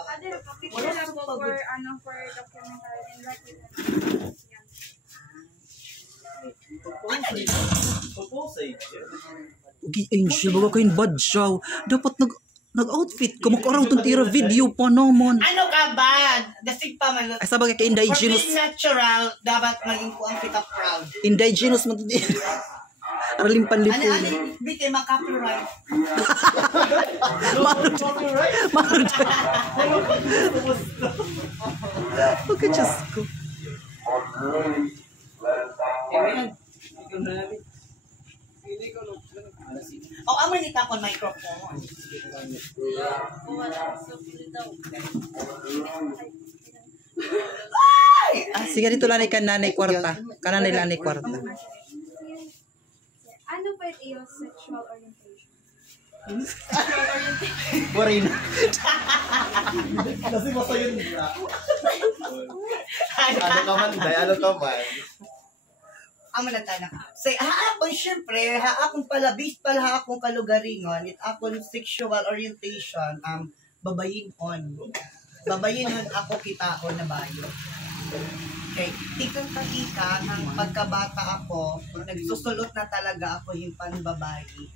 Father, picture lang po for documentary and like yan. Angel, baga kayong badyaw. Dapat nag-outfit ka. Makaraw itong tira video pa naman. Ano ka ba? Dasig pa man. Ay, sabagay ka indigenous. For being natural, dapat maging po ang kita proud. Indigenous mo ito. Aralimpan-lipon. Ano, bitin maka-copyright. Marod. Huwag ka, Diyos ko. O, amoy ni tapon microphone. Sige, dito lang ka nanay kwarta. Kananay lang ni kwarta. Ano po yung sexual orientation? Borin. Kasi basta yun. Ano ka man, day? Ano ka man? Amo na tayo na. Say, haakong syempre, haakong palabis pala haakong kalugaringon, it akong sexual orientation, babayin on. Babayin on ako kitaon na bayo. Okay, tikang katika ng pagkabata ako, nagsusulot na talaga ako yung panbabayi.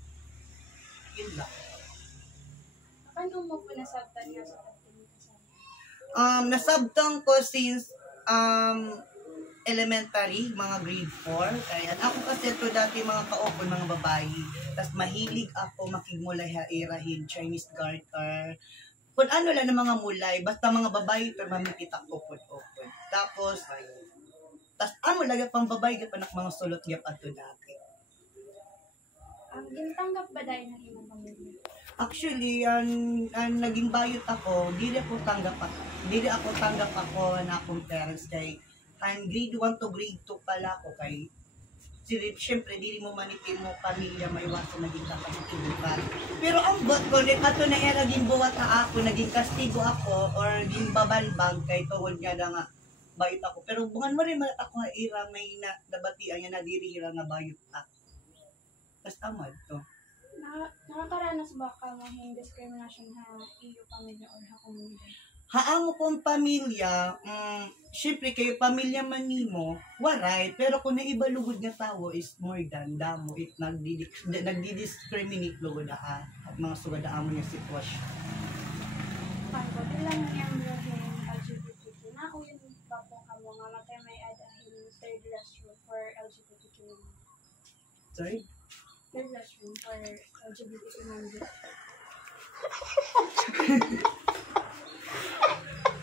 Yun lang. Paano mo po nasabtan niya sa pagtingin? Nasabtang ko since elementary, mga grade 4. Kaya ako kasi ito dati mga kaopon, mga babae. Tapos mahilig ako makigmulay-hairahin, Chinese garter. Kung ano lang ng mga mulay, basta mga babae, pero mamikita ko opon-opon. Tapos amo lagi pang babae, panak mga sulot niya pa ito dati. Ginatanggap ba dahil ng imong pamilya? Actually, naging bayot ako, dili ako tanggap ako na akong parents kay grade 1 to grade 2 pala ako kay siyempre dili mo manitin mo pamilya maiwasan naging kapatid. Pero ang bot ko ato na era ginbuwat na ako, naging kastigo ako or gin babalbag kay tungod nga nga bayot ako. Pero bungan mo rin man ako nga ira may nabatian nga nadirira nga bayot ako. Tas tamad to. Nakakaranas ba ka ng discrimination ha iyo pamilya or ha komunidad? Haamo kong pamilya, syempre kayo pamilya man nimo, waray, pero kung naibalugod nga tao is more than damo, it nagdi-discriminate lugod at mga sugadaamo nga sitwasyon. Paano bilang yung LGBTQ na o yun ba po ka mo nga matay may adahin third restroom for LGBTQ naman? Sorry? Third restroom for LGBTQ naman.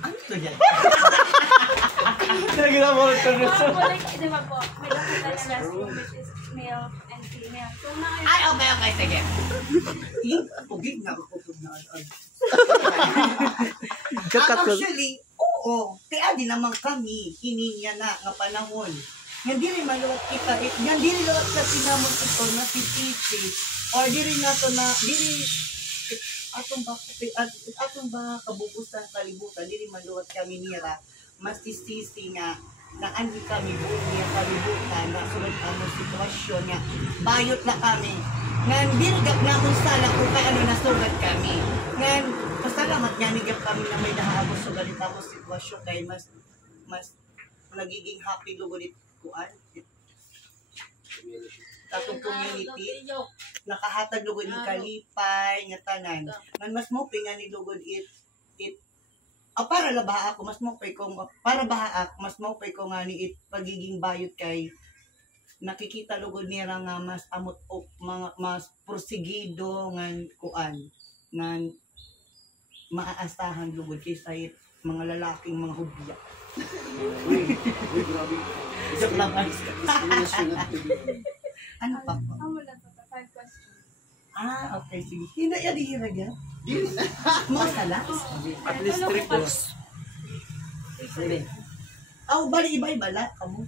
Ano to yan? Sinagina mo rin ka rin. Di ba po, may nakita na restroom which is male and female. So, Ay, okay, sige. Pugig na ako na actually, oo. Kaya di naman kami, hininya na nga panahon. Nga di rin maluwat kita, nga di rin luwat sa pinamon ito na tititi, or di rin nato na, di rin, atong ba kabubusan kalibutan, di rin maluwat kami nira, mas sisisi nga, na ani kami buong niya kalibutan, na sunod ang sitwasyon nga, bayot na kami. Ngan dirgap na kung sala kung kay ano nasugat kami. Ngan pasalamat nga nigap kami na may nahaabos sa ganito mo sitwasyon kay mas nagiging happy lugulit kuan. Tatong community nakahatag lugod ni kalipay nga tanan. Ngan mas mo pinga ni lugod it para labaha ako mas mo pay ko para baha ako mas mo pay ko nga ni it pagiging bayot kay nakikita lugod niya nga mas amot o mga mas porsigido ngan kuan ngan maaasahan lugod kaysa mga lalaking mga hubya. Uy, grabe. Isip lang ang ano pa po? wala pa 5 questions. Okay, sige. Hindi yan dihirag yan. Mga salas. At least 3 books. Bali iba-iba lahat kamo.